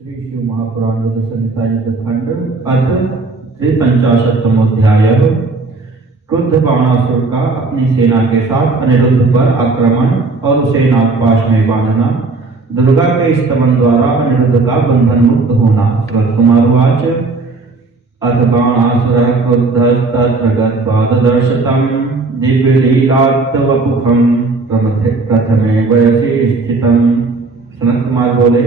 श्री शिव महापुराण रुद्र संहिता युद्ध खंड अर्थ 53वां अध्याय। क्रुद्ध बाणासुर का अपनी सेना के साथ अनिरुद्ध पर आक्रमण और उसे नागपाश में बांधना। दुर्गा के स्तवन द्वारा अनिरुद्ध का बंधन मुक्त होना। श्रवण कुमार वाच अथ बाणासुरः क्रुद्धस्तत्र गत्वा ददर्शतं दिव्यलीलात्वपुखं प्रथमे वयसि स्थितं। सनत कुमार बोले,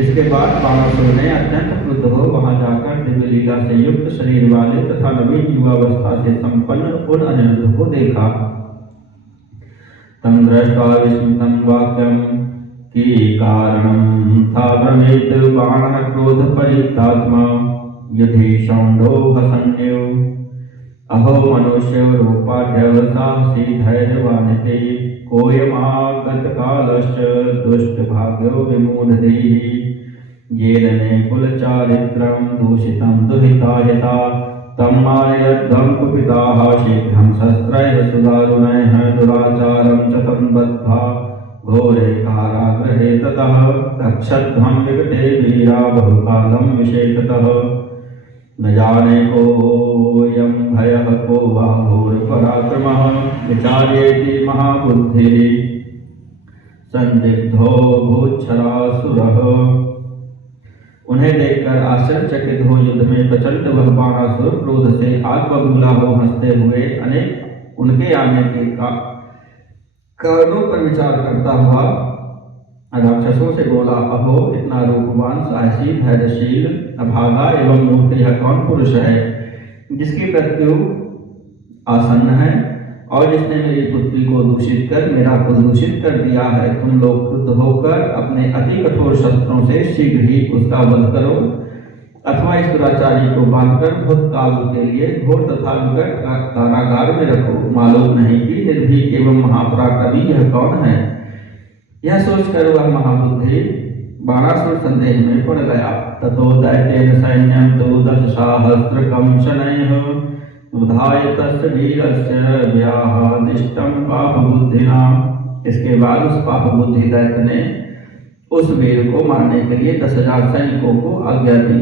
इसके बाद बाणासुर ने अत्यंत क्रुद्ध हो वहां जाकर दिव्य लीला से युक्त शरीर वाले तथा नवीन युवावस्था से संपन्न उन अनिरुद्ध को देखा। तम दृष्ट्वा विस्मितं वाक्यं कि कारणं था भ्रमित बाणः क्रोध परितात्मा युधि शौंडो हसन्यो अहो मनुष्य रूपाढ्य साहसी धैर्यवानिते कोयमागत कालश्च दुष्ट भाग्यो विमूढ़धीः येन मे कुलचारित्रं दूषितं दुहिताहिता तं मारयध्वं कुपिताः शीघ्रं शस्त्रैः सुदारुणैः दुराचारं च तं बद्धा घोरे कारागृहे ततः रक्षध्वं विकटे वीरा बहुकालं विशेषतः न जाने कोऽयं भयः को वा घोरपराक्रमः विचार्येति महाबुद्धिः संदिग्धो भूच्छरासुरः। उन्हें देखकर आश्चर्यचकित हो युद्ध में प्रचंड वह बाणासुर क्रोध से आग बबूला हो हंसते हुए अनेक उनके आने के कारणों पर विचार करता हुआ राक्षसों से बोला, अहो इतना रूपवान साहसी धैर्यशील अभागा एवं मूर्ख यह कौन पुरुष है जिसकी मृत्यु आसन्न है और जिसने मेरी पुत्री को दूषित कर मेरा कुल दूषित कर दिया है। तुम लोग क्रुद्ध होकर अपने अति कठोर शस्त्रों से शीघ्र ही उसका वध करो अथवा इस दुराचारी को बांधकर भूतकाल के लिए घोर तथा विकट कारागार में रखो। मालूम नहीं कि निर्भीक एवं महापराक्रमी यह कौन है। यह सोचकर वह महाबुद्धि बाणासुर संदेह में पड़ गया। ततो दैत्येन सैन्यं तु 10,000 शनैः उधाय तस्य वीरस्य व्याहदिष्टं पापबुद्धिना। इसके बाद उस पापबुद्धि दैत्य ने उस वीर को मारने के लिए 10,000 सैनिकों को आज्ञा दी।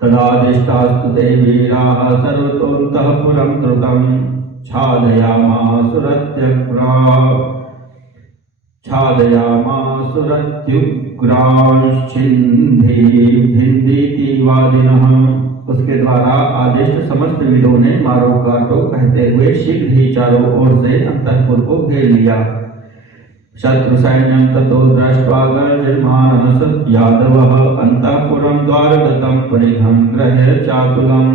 तदादिष्टास्तु ते वीराः सर्वतोऽन्तःपुरं द्रुतं छादयामासुरत्युग्रांश्छिन्धीभिन्दितिवादिनः। उसके द्वारा आदिष्ट समस्त वीरों ने मारो काटो कहते हुए शीघ्र ही चारों ओर से अंतःपुर को घेर लिया। शत्रु सैन्यं ततो दृष्ट्वा गर्जमानः यादवः अंतःपुरं द्वारगतं परिघं गृह्य चातुलं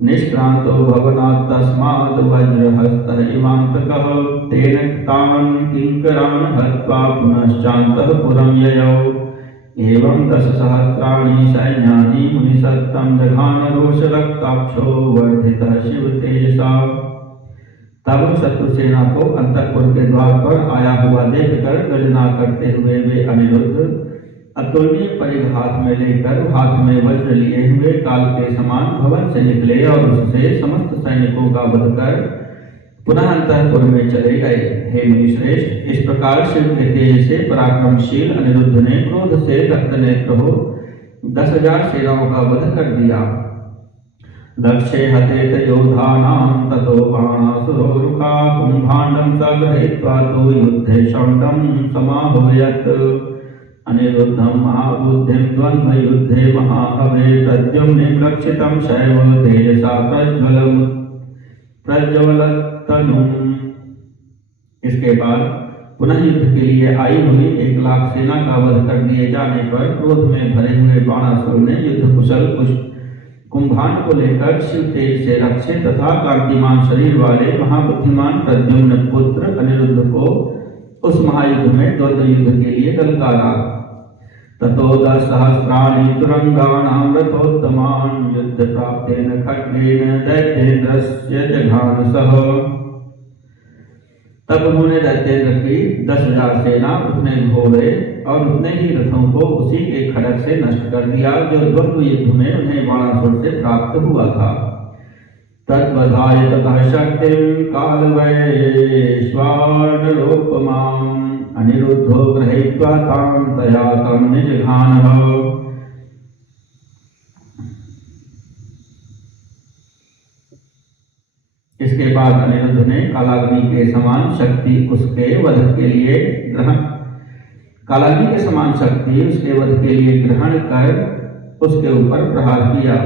निष्क्रांतो भवनात् तस्माद् वज्रहस्तः इवान्तकः तेन तान् किंकरान् हत्वा पुनश्चान्तःपुरं ययौ। एवं 10,000 सैन्यानि मुनिसत्तं जघान रोषरक्ताक्षो वर्धितः शिव तेजसा। तब शत्रु सेना को अंतःपुर के द्वार पर आया हुआ देखकर गर्जना करते हुए वे अनिरुद्ध अतुलनीय परिघ हाथ में लेकर हाथ में वज्र लिए हुए काल के समान भवन से निकले और उससे समस्त सैनिकों का वध कर पुनः अंतःपुर में चले गए। हे मुनिश्रेष्ठ, इस प्रकार शिव के तेज से पराक्रमशील अनिरुद्ध ने क्रोध से रक्त नेत्र हो 10,000 सेनाओं का वध कर दिया। लक्ष्ये हतेत योधानां ततो बाणासुरो रुका कुंभाण्डं सगृहीत्वा तु युद्धे शौण्डं समाहूयत्। अनिरुद्धं महाबुद्धिं द्वन्द्वयुद्धे महाहवे प्रद्युम्ने लक्षितं शैव तेजसा प्रज्वलत्तनुम्। इसके बाद पुनः युद्ध के लिए आई हुई 1,00,000 सेना का वध कर दिए जाने पर क्रोध में भरे हुए बाणासुर ने युद्ध कुशल कुंभांड को लेकर शिव तेज से रक्षित तथा कांतिमान शरीर वाले महाबुद्धिमान प्रद्युम्न पुत्र अनिरुद्ध को उस महायुद्ध में द्वंद्व युद्ध के लिए ललकारा। ततो 10,000 तुरंगाणां रथोत्तमान् युद्ध प्राप्तेन खड्गेन दैत्येन्द्रस्य जघान सह। तब उन्होंने दैत्येंद्र की 10,000 सेना उतने घोड़े और उतने ही रथों को उसी के खड्ग से नष्ट कर दिया जो द्वंद्व युद्ध में उन्हें बाणासुर से प्राप्त हुआ था। तद्वधाय ततः शक्तिं कालवैश्वानरोपमां अनिरुद्धो गृहीत्वा तां तया तं निजघानः। इसके बाद अनिरुद्ध ने कालाग्नि के समान शक्ति उसके वध के लिए ग्रहण कर उसके ऊपर प्रहार किया।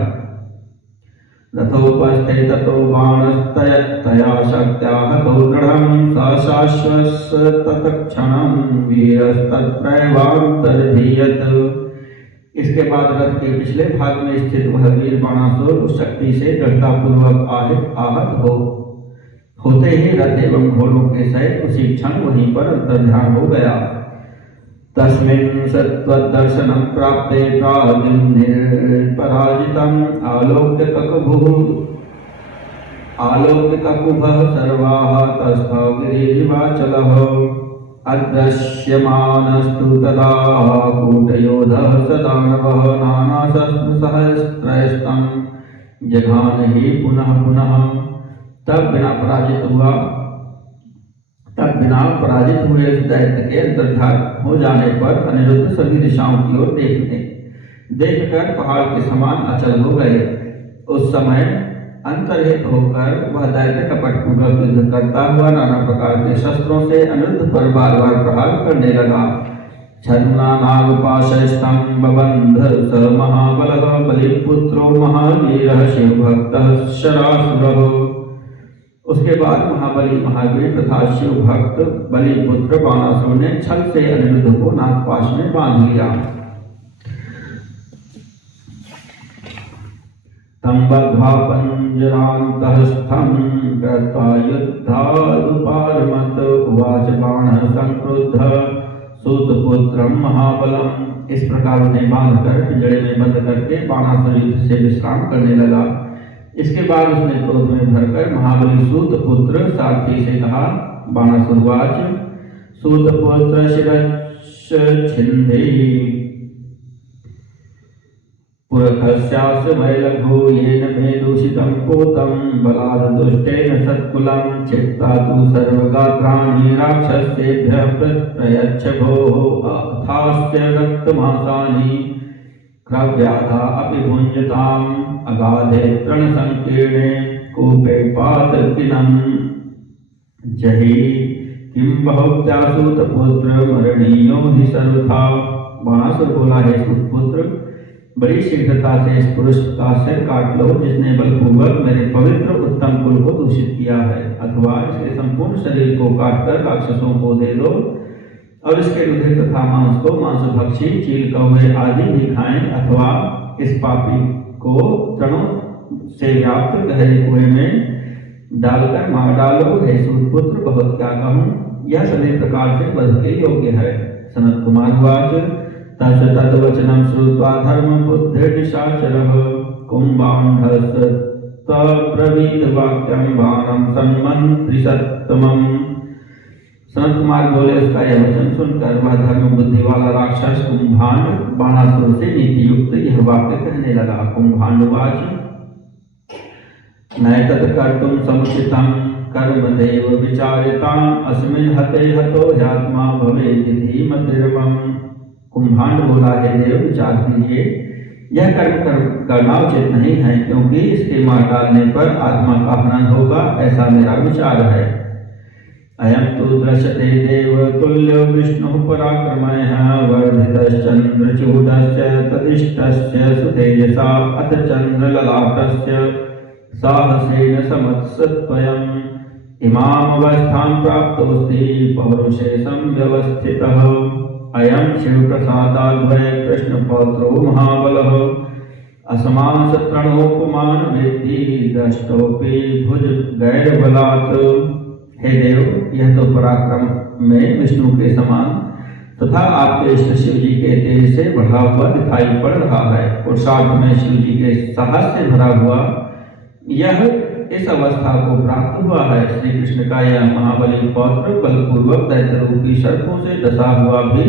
रथोपस्थे ततो बाणस्तया शक्त्या हतो दृढं सशाश्वस्य तत्क्षणं वीरस्तत्रैवान्तर्धीयत। इसके बाद रथ के पिछले भाग में स्थित वह वीर बाणासुर उस शक्ति से दृढ़तापूर्वक आहत होते ही रथ एवं घोड़ों के सहित उसी क्षण वहीं पर अंतर्ध्यान हो गया। तस्मिन् सत्त्वदर्शनं प्राप्ते प्राद्युम्निर्पराजितम् आलोक्य ककुभः सर्वाः तस्थौ गिरिवाचलः। अदृश्यमानस्तु तदा कूटयोधः सदानवः नानाशस्त्रसहस्रस्तं जघान ही पुनः पुनः। तब बिना पराजित हुए उस दैत्य के अंतर्धान हो जाने पर अनिरुद्ध सभी दिशाओं की ओर देखकर पहाड़ के समान अचल हो गए। उस समय अंतर्हित होकर वह दैत्य कपटपूर्वक युद्ध करता हुआ नाना प्रकार के शस्त्रों से अनिरुद्ध पर बार बार प्रहार करने लगा। छन्ना नागपाशस्तं बबंध स महाबलः बलिपुत्रो महावीरः शिवभक्तः शरासुरः। उसके बाद महाबली महावीर तथा शिव भक्त बलिपुत्र बाणासुर ने छल से अनिरुद्ध को नागपाश में बांध लिया। तं बद्ध्वा पञ्जरान्तस्थं कृत्वा युद्धादुपारमत उवाच बाणः संक्रुद्धः सूतपुत्रं महाबलम्। इस प्रकार उन्हें बांधकर पिंजड़े में बंद करके बाणासुर युद्ध से विश्राम करने लगा। इसके बाद उसने क्रोध में भरकर महाबली सूतपुत्र सारथी से कहा। बाणासुरवाच सूतपुत्र शिरश्छिन्दे पुरखस्यास्य वैलघो येन मे दूषितं पोतं बलाद् दुष्टेन सत्कुलं चित्ता तु सर्वगात्राणि राक्षसेभ्यः प्रयच्छ भोः अथास्य रक्तमांसानि क्रव्याधा अपि भुञ्जताम् अगाधे तृणसंकीर्णे कूपे पातकीनं जहि किं बहुत्या सूतपुत्र मरणीयो हि सर्वथा। बाणासुर बोला, हे सूतपुत्र, बड़ी शीघ्रता से इस पुरुष का सिर काट लो जिसने बलपूर्वक मेरे पवित्र उत्तम कुल को दूषित किया है, अथवा इसके संपूर्ण शरीर को काटकर राक्षसों को दे दो और इसके रुधिर तथा मांस को मांसभक्षी चील कौवे आदि भी खाएं, अथवा इस पापी को तृणों से व्याप्त गहरे कुएं में डालकर मार डालो। हे सूतपुत्र, बहुत क्या कहूँ, यह सभी प्रकार से वध के योग्य है। सनत कुमार वाच तद्वचनं श्रुत्वा धर्मबुद्धिर्निशाचरः कुम्भाण्डस्तब्रवीद्वाक्यं बाणं सन्मन्त्रिसत्तमम्। सनत कुमार बोले, उसका यह वचन सुनकर वह धर्म बुद्धि वाला राक्षस कुंभांड बाणासुर से नीति युक्त यह वाक्य कहने लगा। कुंभांडवाच नैतत् कर्तुं समुचितं कर्मदेव विचार्यताम् अस्मिन् हते हतो ह्यात्मा भवेदिति मतिर्मम। कुंभांड बोला, हे देव, विचार कीजिए, यह कर्म करना उचित नहीं है, क्योंकि इसके मार डालने पर आत्मा का हनन होगा, ऐसा मेरा विचार है। अयं तु दृश्यते देव तुल्यो विष्णुः पराक्रमः वर्धितश्चन्द्रचूडस्य तदिष्टस्य सुतेजसा अथ चन्द्रललाटस्य साहसेन समत्सत्वयम् इमामवस्थां प्राप्तोऽस्ति पौरुषे संव्यवस्थितः। अयं शिवप्रसादाद्वय कृष्णपौत्रो महाबलः असमान शत्रणोपमान वेत्ति दष्टोपि भुज गैरबलात्। हे देव, यह तो पराक्रम में विष्णु के समान तथा आपके इष्ट शिव जी के तेज से बढ़ा हुआ दिखाई पड़ रहा है। पुरुषार्थ में शिव जी के साहस से भरा हुआ यह इस अवस्था को प्राप्त हुआ है। श्री कृष्ण का यह महाबली पौत्र बलपूर्वक दैत्य रूपी सर्पों से डसा हुआ भी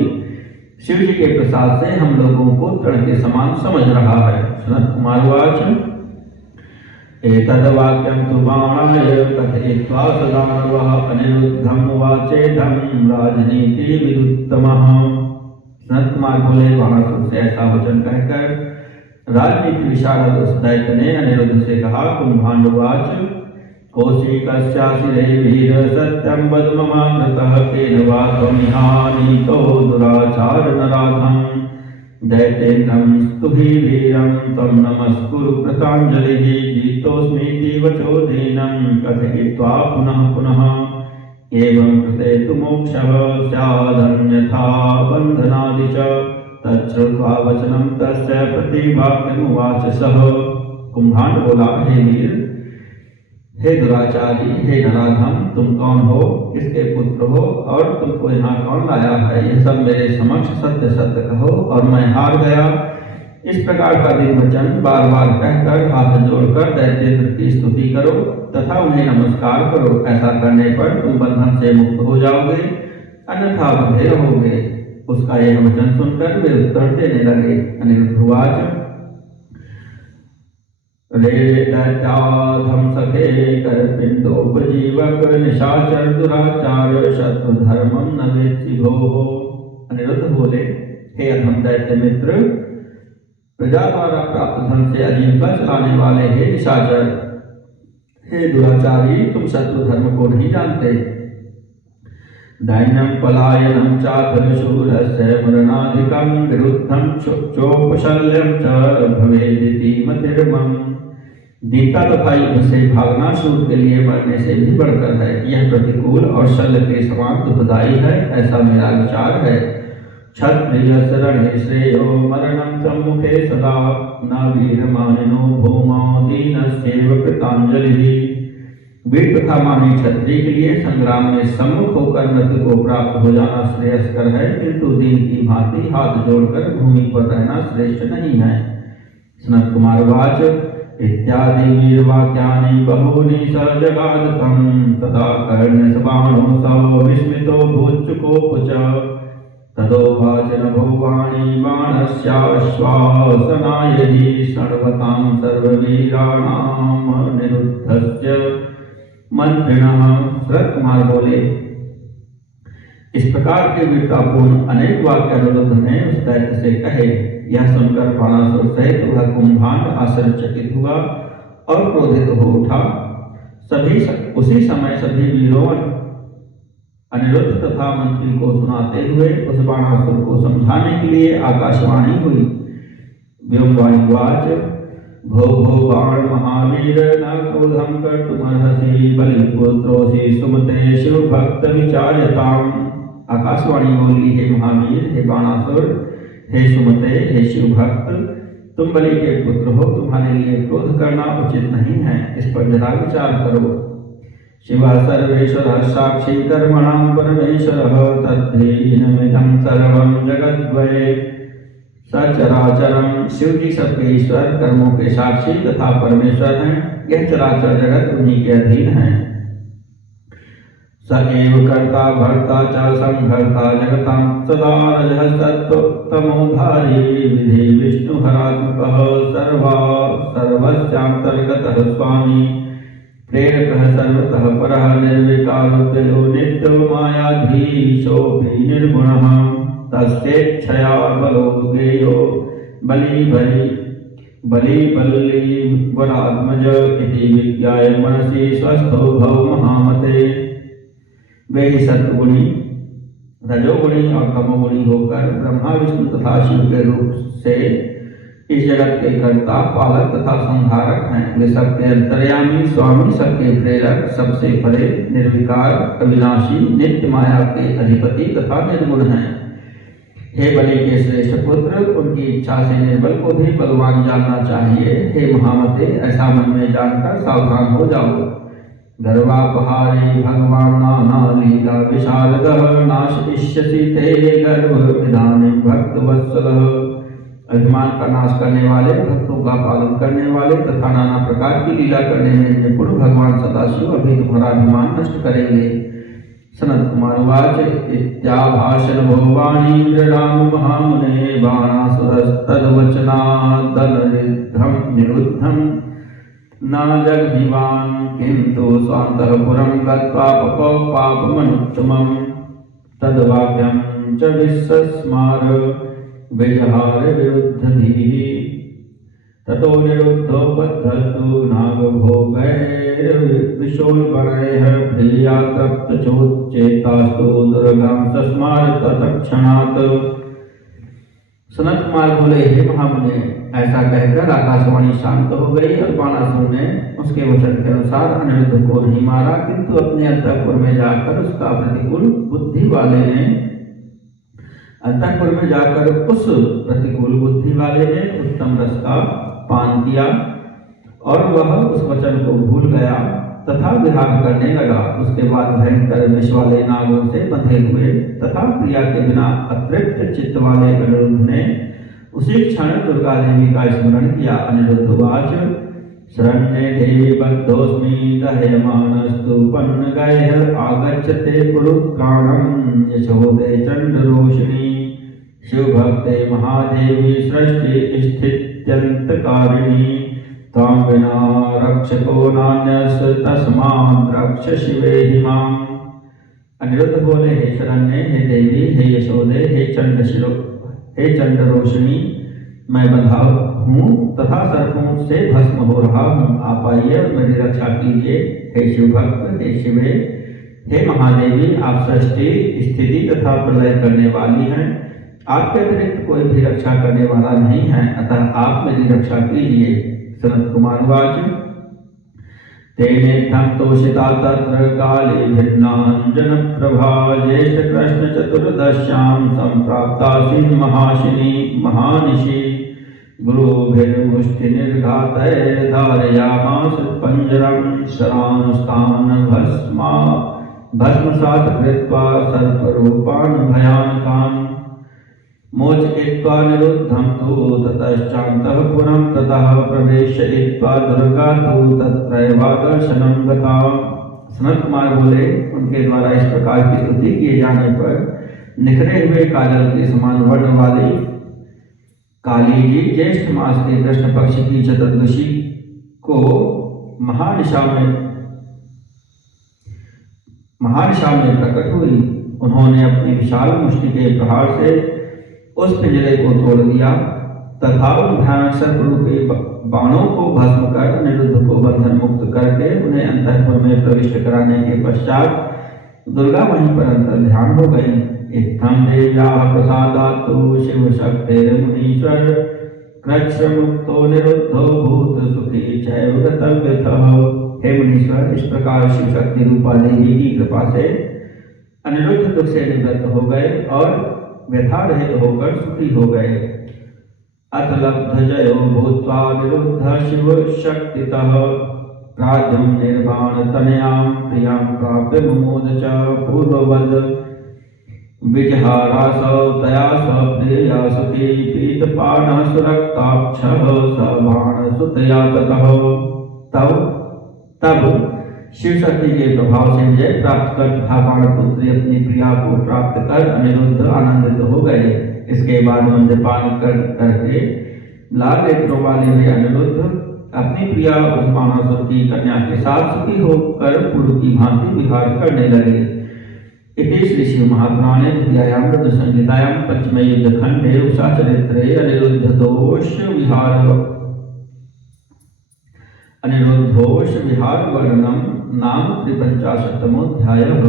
शिव जी के प्रसाद से हम लोगों को तृण के समान समझ रहा है। सनत कुमार वाच एतद्वाक्यं तु बाणाय कथयित्वा स दानवः अनिरुद्धम् उवाचेदं राजनीतिविदुत्तमः। सनत कुमार बोले, बाणासुर से ऐसा वचन कहकर राजनीति विशारद उस दैत्य ने अनिरुद्ध से कहा, कुंभाण्डुवाच कौशिकस्याशिरे वीर सत्यं वद ममामृतः केन वा त्वमिहानीतो दुराचार नराधम् दैत्येन्द्रं स्तुहि वीरं त्वं नमस्कुरु कृताञ्जलिः जीतोऽस्मीति वचो दीनं कथयित्वा पुनः पुनः एवं कृते तु मोक्षः स्यादन्यथा बन्धनादि च तच्छ्रुत्वा वचनं तस्य प्रतिवाक्यमुवाच सः। कुंभाण्ड बोला, हे वीर, हे दुराचारी, हे नराधम, तुम कौन हो, किसके पुत्र हो और तुमको यहाँ कौन लाया है? यह सब मेरे समक्ष सत्य सत्य कहो और मैं हार गया। इस प्रकार का दिन वचन बार बार कहकर हाथ जोड़कर दैत्येंद्र की स्तुति करो तथा उन्हें नमस्कार करो। ऐसा करने पर तुम बंधन से मुक्त हो जाओगे, अन्यथा बंधे रहोगे। उसका यह वचन सुनकर वे उत्तर देने लगे। अनिरुद्धवाच रे दैत्याधम सखे कर पिंडोपजीवक निशाचर दुराचार शत्रु धर्मम न वेत्सि भोः। अनिरुद्ध बोले, हे अधम दैत्य मित्र, प्रजा द्वारा प्राप्त धन से आजीविका चलाने वाले हे निशाचर, हे दुराचारी, तुम शत्रु धर्म को नहीं जानते। दैन्यं पलायनं चात्र शूरस्य मरणाधिकं विरुद्धं चोपशल्यं च भवेदिति मतिर्मम। दीनता तथा युद्ध से भागना शूर के लिए मरने से भी बढ़कर है। यह प्रतिकूल और शल्य के समान दुखदायी है, ऐसा मेरा विचार है। क्षत्रिय शरणे श्रेयो मरणं सम्मुखे सदा न वीरमानिनो भूमौ दीनस्यैव कृताञ्जलिः। वीर तथा मानी क्षत्रिय के लिए संग्राम में सम्मुख होकर मृत्यु को प्राप्त हो जाना श्रेयस्कर है, किंतु दीन की भांति हाथ जोड़कर भूमि पर रहना श्रेष्ठ नहीं है। सनत कुमार वाच इत्यादि वीरवाक्यानि बहूनि स जगादतं तदा कर्ण्यसबाणो स विस्मितो भूचुकोप च तदोवाच नभोवाणी बाणस्याश्वासनाय हि सर्वतां सर्ववीराणाम् अनिरुद्धस्य मंत्रिणः। शरद कुमार बोले, इस प्रकार के वीरतापूर्ण अनेक वाक्य अनिरुद्ध ने उस दैत्य से कहे। यह सुनकर बाणासुर सहित वह कुंभाण्ड आश्चर्यचकित हुआ और क्रोधित हो उठा। उसी समय सभी वीरों अनिरुद्ध तथा मंत्री को सुनाते हुए उस बाणासुर को समझाने के लिए आकाशवाणी हुई। व्योमवाच भो भो बाण महावीर न क्रोधं कर्तुमर्हसि बलिपुत्रोऽसि सुमते शिव भक्त विचार्यताम्। आकाशवाणी बोली, हे महावीर, हे बाणासुर, हे सुमते, हे शिव भक्त, तुम बलि के पुत्र हो, तुम्हारे लिए क्रोध करना उचित नहीं है, इस पर जरा विचार करो। शिव सर्वेश्वरः साक्षी कर्मणां परमेश्वरः तद्धीनमिदं सर्वं जगद्वये सचराचरम। शिव जी सबके ईश्वर, कर्मों के साक्षी तथा परमेश्वर हैं। यह चराचर जगत उन्हीं के अधीन है। स एव कर्ता भर्ता च संहर्ता जगतां सदा रजः सत्त्वतमोधारी विधि विष्णुहरात्मकः सर्वस्यान्तर्गतः स्वामी प्रेरकः सर्वतः परः निर्विकारो नित्यमायाधीशोऽपि निर्गुणः तस्येच्छया बलो गेयो बलिवरात्मज इति विज्ञाय मनसि स्वस्थो भव महामते। वे ही सत्वगुणी, रजोगुणी और तमोगुणी होकर ब्रह्मा विष्णु तथा शिव के रूप से इस जगत के कर्ता, पालक तथा संहारक हैं। वे सबके अंतर्यामी, स्वामी, सबके प्रेरक, सबसे परे, निर्विकार, अविनाशी, नित्य माया के अधिपति तथा निर्गुण हैं। हे बलि के श्रेष्ठ पुत्र, उनकी इच्छा से निर्बल को भी बलवान जानना चाहिए। हे महामते, ऐसा मन में जानकर सावधान हो जाओ। गर्वापहारी भगवान नाना लीला विशारदः नाशयिष्यसि ते गर्भविधानं भक्तवत्सलः। अभिमान का नाश करने वाले, भक्तों का पालन करने वाले तथा नाना प्रकार की लीला करने में निपुण भगवान सदाशिव अभी तुम्हारा अभिमान नष्ट करेंगे। सनत कुमार वाच इत्याभाषण भोवाणी राम महामुने बाणासुरस्तद्वचनादनिरुद्धं न जगदिवान् किन्तु स्वान्तःपुरं गत्वा पपौ पापमनुत्तमम् तद्वाक्यं च विसस्मार विजहार विरुद्धधीः ततो निरुद्धो बद्धस्तु नागभोगैर्विशोल्बणैः प्रिया तप्तचोच्चेतास्तु दुर्गं सस्मार तत्क्षणात्। सनत कुमार बोले, हे महामुने, ऐसा कहकर आकाशवाणी शांत हो गई और बाणासुर ने उसके वचन के अनुसार अनिरुद्ध को नहीं मारा, किंतु अपने अंतःपुर में जाकर उसका प्रतिकूल बुद्धि वाले ने उत्तम रस का पान किया और वह उस वचन को भूल गया तथा विहार करने लगा। उसके बाद भयंकर विष वाले नागों से बंधे हुए तथा प्रिया के बिना अतृप्त चित्त वाले अनिरुद्ध ने उसी क्षण दुर्गा देवी का स्मरण किया। अनिरुद्ध वाच शरण्ये देवी बद्धोस्मि दह्यमानस्तु पन्नगैः आगच्छते पुरुत्राणं यशोदे चण्डरोषिणी शिवभक्ते महादेवी सृष्टि स्थित्यन्तकारिणी तां विना रक्षको नान्यस् तस्मात् रक्ष शिवे माम्। अनिरुद्ध बोले, हे शरण्ये, हे देवी, हे यशोदे, हे चंडरोषिणी, मैं बंधा हूँ तथा सर्पों से भस्म हो रहा हूँ। आप आइए और मेरी रक्षा कीजिए। हे शिवभक्त, हे शिवे, हे महादेवी, आप सृष्टि स्थिति तथा प्रलय करने वाली हैं। आपके अतिरिक्त कोई भी रक्षा करने वाला नहीं है, अतः आप मेरी रक्षा कीजिए। सनत कुमार वाच तेनेत्थं तोषिता तत्र काले भिन्नाञ्जन प्रभा ज्येष्ठ कृष्ण चतुर्दश्यां सम्प्राप्तासीन् महाशिनी महानिशि गुरुभिर्मुष्टिनिर्घातैर्धारयामास पंजरं शरानुस्तान् भस्मसात् कृत्वा सर्परूपान् भयानकान् मोचयित्वा निरुद्धं तु ततश्चान्तःपुरं ततः प्रवेशयित्वा दुर्गा तु तत्रैवादर्शनं गता। सनत कुमार बोले, उनके द्वारा इस प्रकार की स्तुति किए जाने पर निखरे हुए काजल के समान वर्ण वाली काली जी ज्येष्ठ मास के कृष्ण पक्ष की चतुर्दशी को महानिशा में प्रकट हुई। उन्होंने अपनी विशाल मुष्टि के प्रहार से उस पिंजरे को तोड़ दिया तथा उन भयानक सर्परूपी बाणों को भस्म कर अनिरुद्ध को बंधन मुक्त करके उन्हें अंतःपुर में प्रविष्ट कराने के पश्चात दुर्गा वहीं पर अंतर्ध्यान हो गई। इत्थं देव्याः प्रसादात्तु शिव शक्तिर्मुनीश्वर कृच्छ्रमुक्तो निरुद्धो भूत सुखी चैव गतव्यथः। हे मुनीश्वर, इस प्रकार शिव शक्ति रूपा देवी की कृपा से अनिरुद्ध दुख से निवृत्त हो गए और व्यथा रहित होकर सुखी हो गए। अथ लब्ध जयो भूत्वा निरुद्ध शिव शक्तितः प्राज्ञं निर्वाण तनयां प्रियां प्राप्य मुमोद च पूर्ववद विजहारासौ तया स प्रिया सुखी पीतपाणः सुरक्ताक्षः स बाणसुतया ततः। तब शिव शक्ति के प्रभाव से विजय प्राप्त कर तथा बाणपुत्री अपनी प्रिया को प्राप्त कर अनिरुद्ध आनंदित हो गए। इसके बाद मद्यपान करके लाल नेत्रों वाले हुए अनिरुद्ध अपनी प्रिया उस बाणासुर की कन्या के साथ सुखी होकर पूर्व की भांति विहार करने लगे। इति श्री शिव महापुराणे द्वितीयायां रुद्र संहितायां पंचमे युद्ध खंडे उषा चरित्रे अनिरुद्धोष विहार वर्णनम नाम 53तमोऽध्यायः।